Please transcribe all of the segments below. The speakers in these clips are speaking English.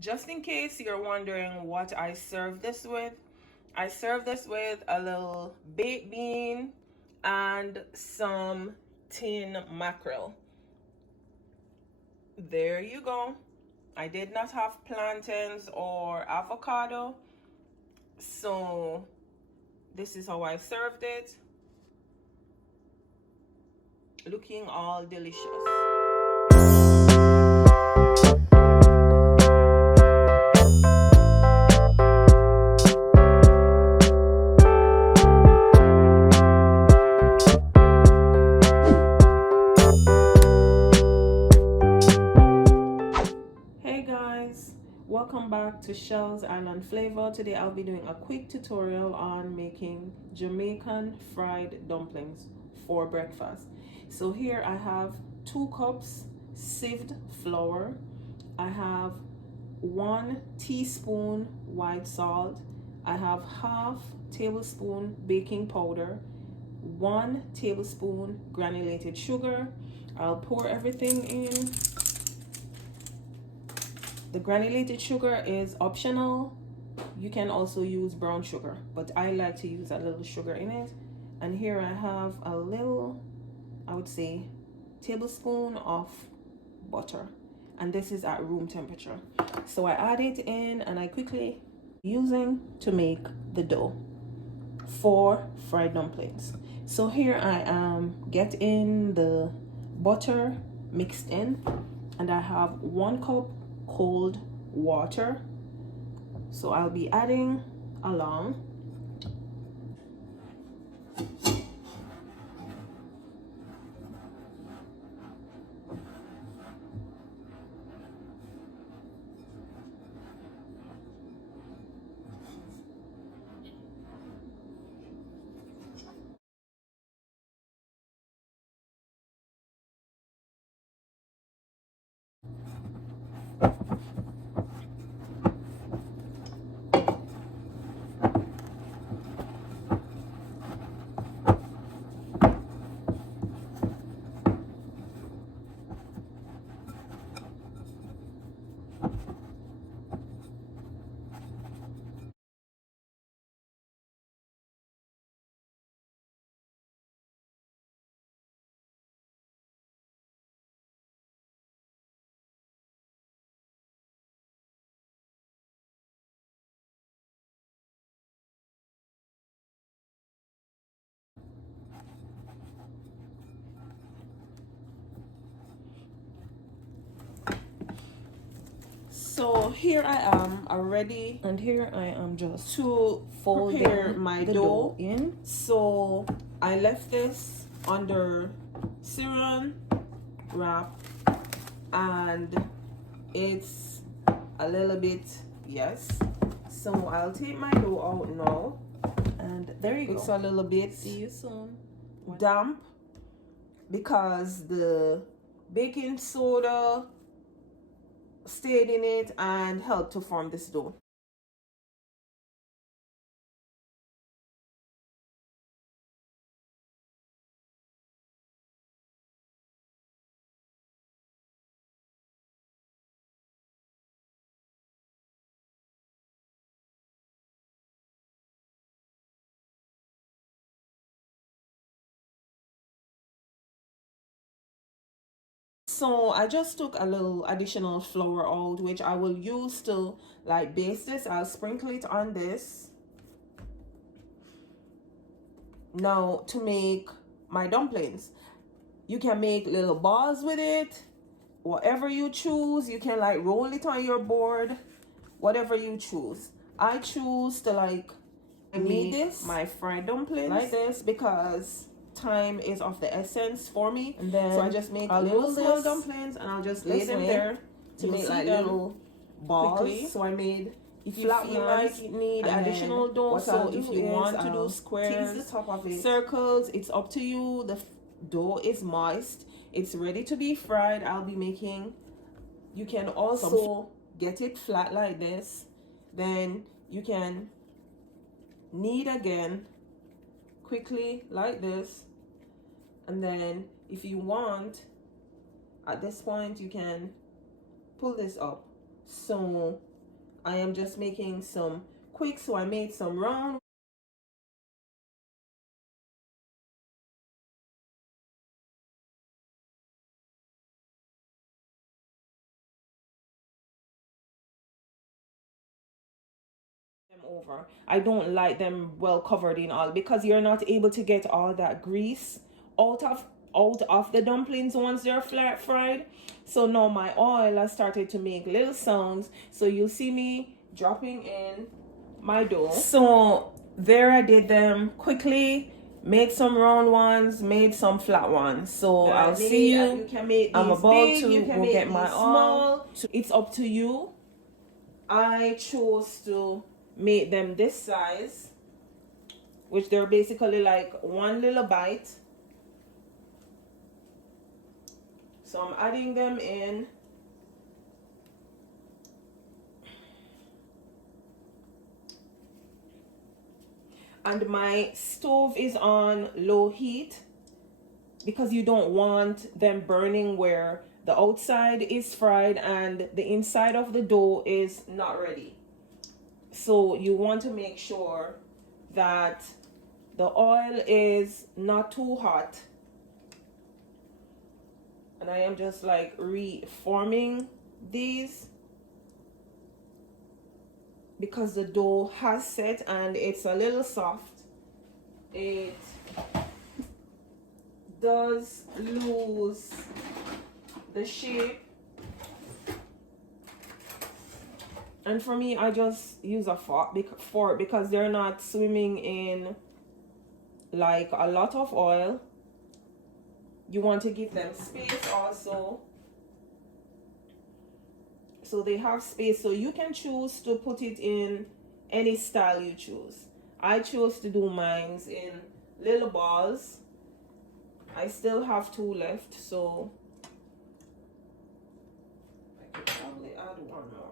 Just in case you're wondering what I serve this with, I serve this with a little baked bean and some tin mackerel. There you go. I did not have plantains or avocado, so this is how I served it. Looking all delicious. Hey guys, welcome back to Shell's Island Flavor. Today I'll be doing a quick tutorial on making Jamaican fried dumplings for breakfast. So here I have 2 cups sieved flour. I have 1 teaspoon white salt. I have half tablespoon baking powder, 1 tablespoon granulated sugar. I'll pour everything in. The granulated sugar is optional. You can also use brown sugar, but I like to use a little sugar in it. And here I have a little, I would say, tablespoon of butter. And this is at room temperature. So I add it in and I quickly using to make the dough for fried dumplings. So here I am getting the butter mixed in, and I have 1 cup cold water, so I'll be adding along. So here I am already, and here I am just to prepare my dough in. So I left this under saran wrap, and it's a little bit, yes. So I'll take my dough out now, and there you go. It's a little bit, see you soon, damp because the baking soda stayed in it and helped to form this dough. So I just took a little additional flour out, which I will use to like base this. I'll sprinkle it on this now to make my dumplings. You can make little balls with it, whatever you choose. You can like roll it on your board, whatever you choose. I choose to like make this my fried dumplings like this because time is of the essence for me. And then so I just make little small dumplings and I'll just lay them there to make like little balls quickly. So I made, if you feel like you need additional dough, so if you want to do squares, the top of it, circles, it's up to you. The dough is moist, it's ready to be fried. I'll be making, you can also get it flat like this, then you can knead again quickly like this, and then if you want at this point you can pull this up. So I am just making some quick, so I made some round. Over. I don't like them well covered in oil because you're not able to get all that grease out of the dumplings once they're flat fried. So now my oil has started to make little sounds. So you'll see me dropping in my dough. So there I did them quickly, made some round ones, made some flat ones. So I'll see you. You can make I'm about big, to go get my oil. It's up to you. I chose to make them this size, which they're basically like one little bite. So I'm adding them in. And my stove is on low heat because you don't want them burning where the outside is fried and the inside of the dough is not ready. So you want to make sure that the oil is not too hot. And I am just like reforming these because the dough has set and it's a little soft. It does lose the shape. And for me, I just use a fork because they're not swimming in like a lot of oil. You want to give them space also. So they have space. So you can choose to put it in any style you choose. I chose to do mine in little balls. I still have 2 left, so I could probably add 1 more.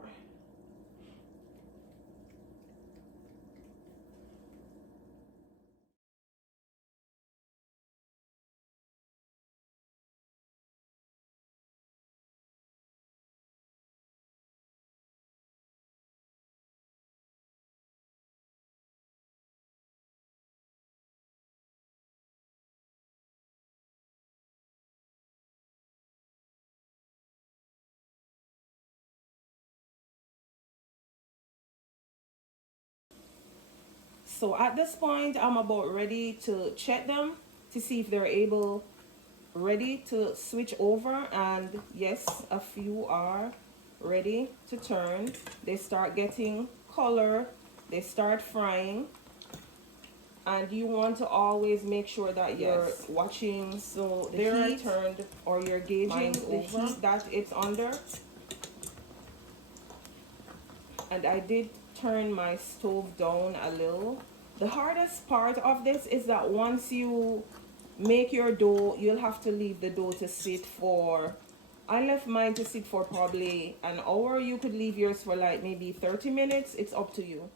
So at this point, I'm about ready to check them to see if they're ready to switch over. And yes, a few are ready to turn. They start getting color, they start frying. And you want to always make sure that you're watching so the heat turned, or you're gauging the heat that it's under. And I did turn my stove down a little. The hardest part of this is that once you make your dough, you'll have to leave the dough to sit for, I left mine to sit for probably an hour. You could leave yours for like maybe 30 minutes. It's up to you.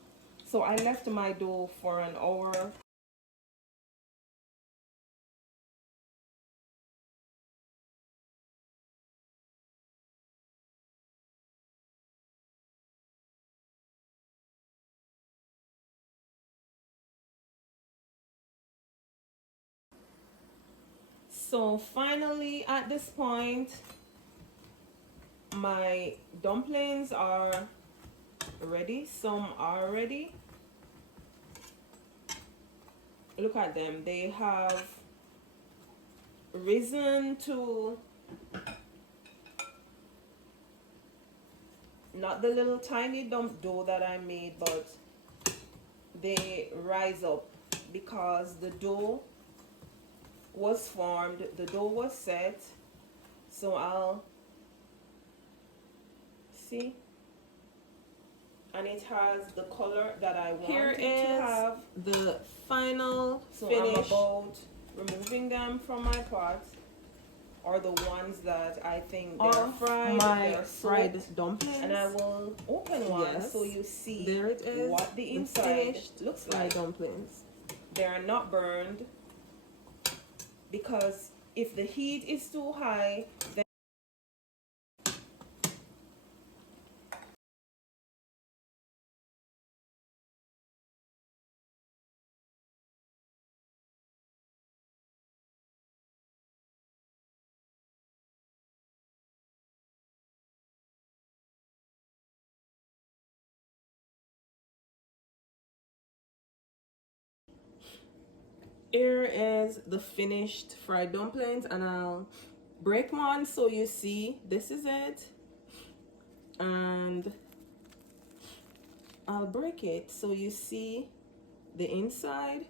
So I left my dough for an hour. So finally, at this point, my dumplings are ready. Some are ready. Look at them. They have risen to not the little tiny dough that I made, but they rise up because the dough was formed, the dough was set. So I'll see, and it has the color that I want it to have. The final finish. I'm about removing them from my pot, or the ones that I think they're fried. My fried dumplings, and I will open one so you see there it is, what the inside looks like. Dumplings. They are not burned because if the heat is too high, then Here is the finished fried dumplings, and I'll break one so you see this is it, and I'll break it so you see the inside.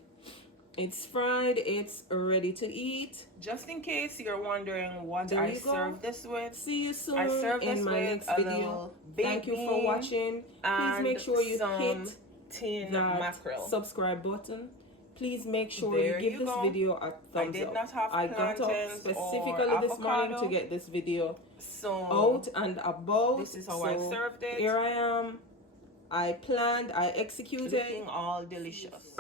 It's fried, it's ready to eat. Just in case you're wondering what I serve this with, see you soon I serve this in my with next video. Thank you for watching. Please make sure you hit tin that mackerel subscribe button. Please make sure you give this video a thumbs up. I got up specifically this morning to get this video out and about. This is how I served it. Here I am. I planned, I executed. Looking all delicious.